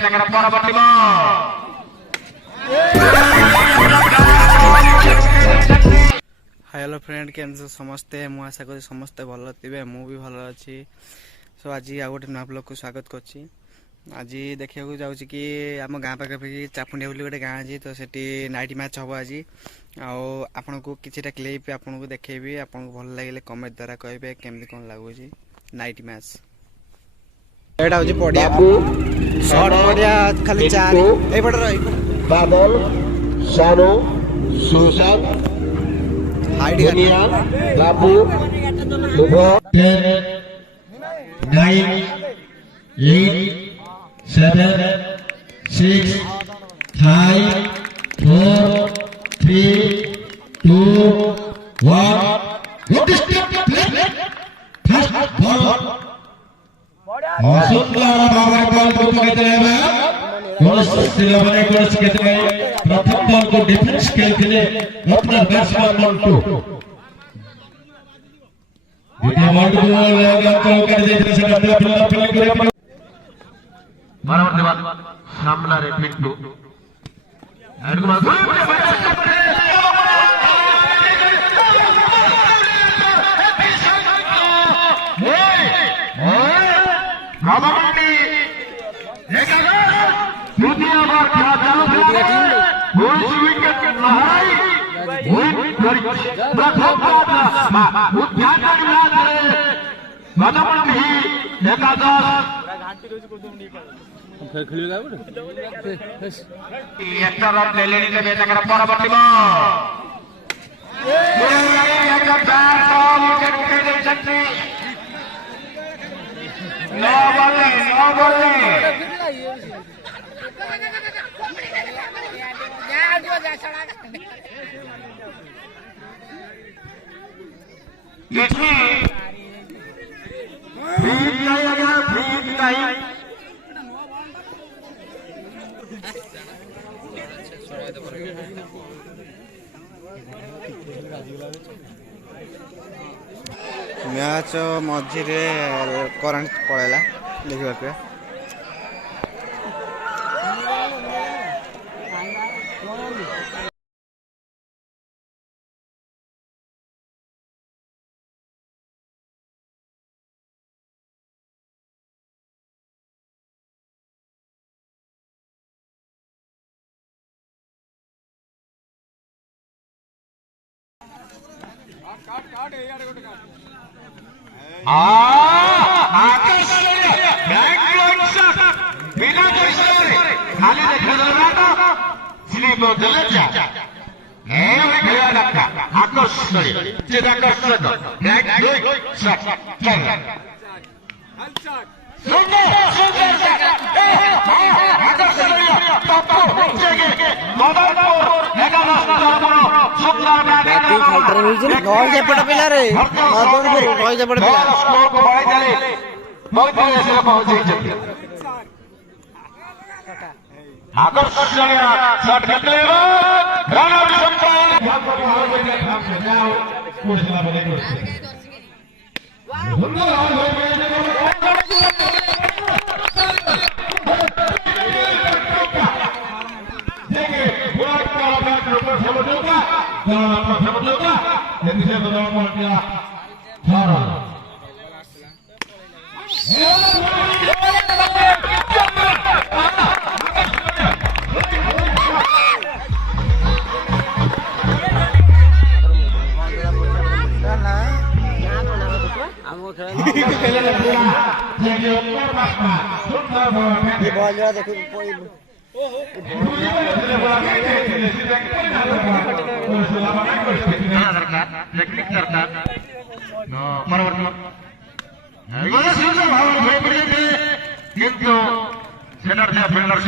পরবর্তী hi hello friend के समस्ते मु आशा करी समस्ते भल थे मु भी भल अच्छी सो आज आ गोटे नुआ ब्लॉग को स्वागत करछि। आज देखा जाऊँ कि आम गाँ पाखापाखि चापुंडिया बोली गोटे गाँ अच्छी तो सेठी नाइट मैच हम आज आपण को किछिटा क्लिप आपन को देखेबी आपन को भल लगे कमेंट द्वारा कहबे केमती कोन लागुची नाइट मैच। एटा होची पडिया शॉट पडिया खाली चार ए पड़ रही बादल शानो सुशांत हाइड दुनिया बाबू शुभ 10 9 8 7 6 5 4 3 2 1 good step first ball सुंदर बाबा बॉल को कहते हैं गोलस सिलवने गोलस कहते हैं प्रथम बॉल को डिफेंस खेलते हैं ओपनर बैट्समैन मंटू द्वितीय बॉल को लगा कर देते हैं सेटा फील्डिंग करे बराबर बात सामना रे पिंटू एंड को द्वितीय बार खेला चालू विकेट लहराई परवर्ती मैच मझे करंट पड़ेगा देखा पे आकर्षणीय शॉट खेलते किंतु फील्डर